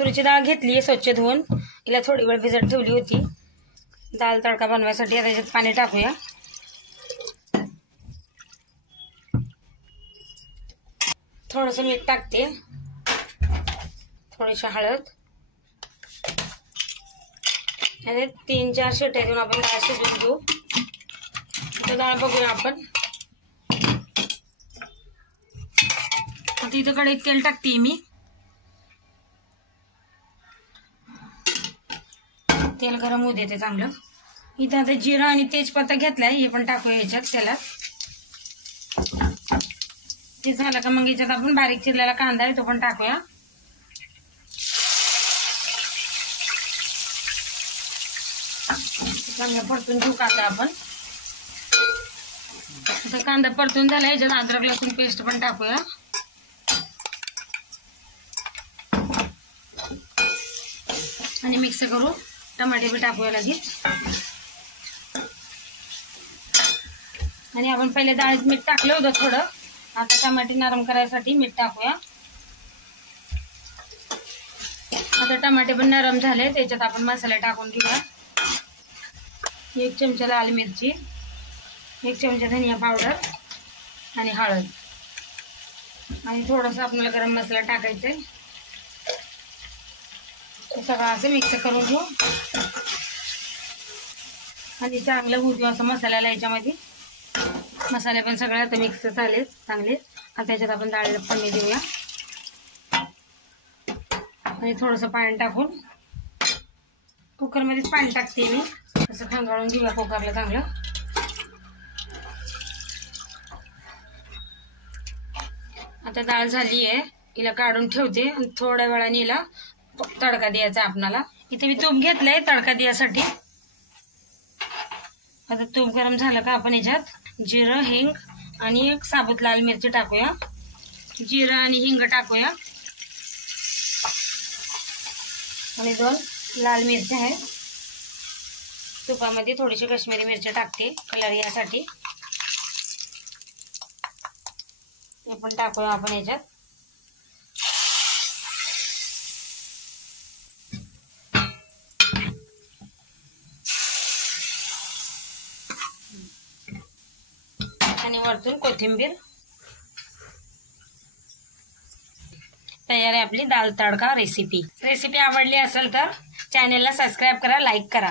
तुरीची डाळ घेतली आहे स्वच्छ धुवून, हिला थोडी वेळ भिजत ठेवली होती डाळ तडका बनवायसाठी. आता याच्यात पाणी टाकूया. थोडंसं मीठ टाकते, थोडीशी हळद, 3-4 शिट्या देऊन आपण डाळ शिजवून घेऊ. आता डाळ बघूया आपण. आता इथं कढईत तेल टाकते मी. तेल गरम होऊ देते चांगलं. इथं आता जिरा आणि तेजपत्ता घेतलाय, हे पण टाकूया याच्यात. त्याला ते झालं का मग याच्यात आपण बारीक चिरलेला कांदा आहे तो पण टाकूया. चांगलं परतून घेऊ कांदा आपण. आता कांदा परतून झाला, याच्यात अद्रक लसूण पेस्ट पण टाकूया. आणि मिक्स करू. टमाटे बी टाकूया लगेच. आणि आपण पहिले डाळीत मीठ टाकलं होतं थोडं. आता टमाटे नरम करायसाठी मीठ टाकूया. आता टमाटे पण नरम झाले, त्याच्यात आपण मसाले टाकून घेऊया. 1 चमचा लाल मिरची, 1 चमचा धनिया पावडर आणि हळद, आणि थोडंसं आपल्याला गरम मसाला टाकायचा आहे. सगळं असं मिक्स करून घेऊ. आणि चांगलं होऊ देऊ असं मसाल्याला. याच्यामध्ये मसाले पण सगळे आता मिक्स झाले चांगले. आता त्याच्यात आपण डाळीला फोडणी देऊया. आणि थोडंसं पाणी टाकून कुकरमध्येच पाणी टाकते मी. असं खंगाळून घेऊया कुकरला चांगलं. आता डाळ झाली आहे, हिला काढून ठेवते आणि थोड्या वेळाने हिला तडका द्यायचा आपणाला. इथे मी तूप घेतलंय तडका द्यायसाठी. आता तूप गरम झालं का आपण याच्यात जिरं, हिंग आणि 1 साबूत लाल मिरची टाकूया. जिरं आणि हिंग टाकूया. आणि 2 लाल मिरच्या आहेत. तुपामध्ये थोडीशी काश्मीरी मिरची टाकते कलर यासाठी. ते पण टाकूया आपण याच्यात. आणि वरतून कोथिंबीर. तयार आहे आपली दाल तडका रेसिपी. रेसिपी आवडली असेल तर चॅनलला सबस्क्राईब करा, लाईक करा.